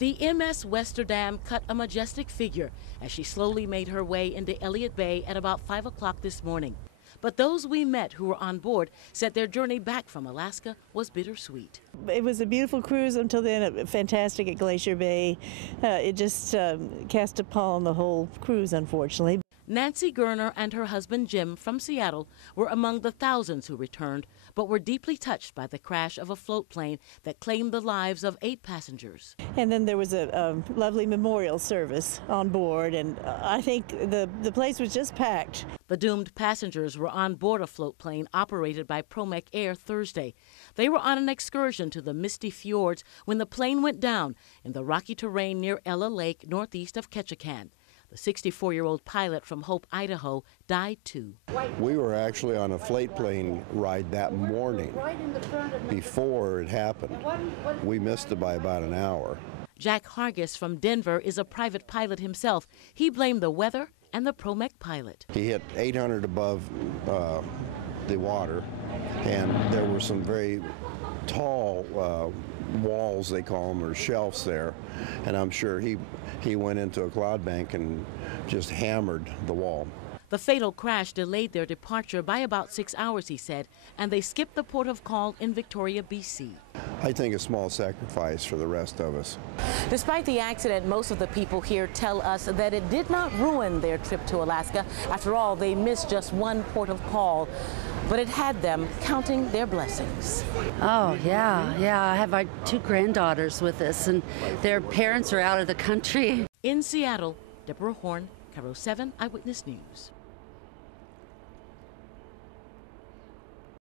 The MS Westerdam cut a majestic figure as she slowly made her way into Elliott Bay at about 5 o'clock this morning. But those we met who were on board said their journey back from Alaska was bittersweet. It was a beautiful cruise until then, fantastic at Glacier Bay. It just cast a pall on the whole cruise, unfortunately. Nancy Gerner and her husband Jim from Seattle were among the thousands who returned, but were deeply touched by the crash of a float plane that claimed the lives of 8 passengers. And then there was a lovely memorial service on board, and I think the place was just packed. The doomed passengers were on board a float plane operated by Promec Air Thursday. They were on an excursion to the misty fjords when the plane went down in the rocky terrain near Ella Lake, northeast of Ketchikan. The 64-year-old pilot from Hope, Idaho, died too. We were actually on a freight plane ride that morning before it happened. We missed it by about an hour. Jack Hargis from Denver is a private pilot himself. He blamed the weather and the Promec pilot. He hit 800 above the water, and there were some very tall walls, they call them, or shelves there, and I'm sure he went into a cloud bank and just hammered the wall. The fatal crash delayed their departure by about 6 hours, he said, and they skipped the port of call in Victoria, BC. I think a small sacrifice for the rest of us. Despite the accident, most of the people here tell us that it did not ruin their trip to Alaska. After all, they missed just one port of call, but it had them counting their blessings. Oh, yeah. I have our 2 granddaughters with us, and their parents are out of the country. In Seattle, Deborah Horn, KIRO 7 Eyewitness News.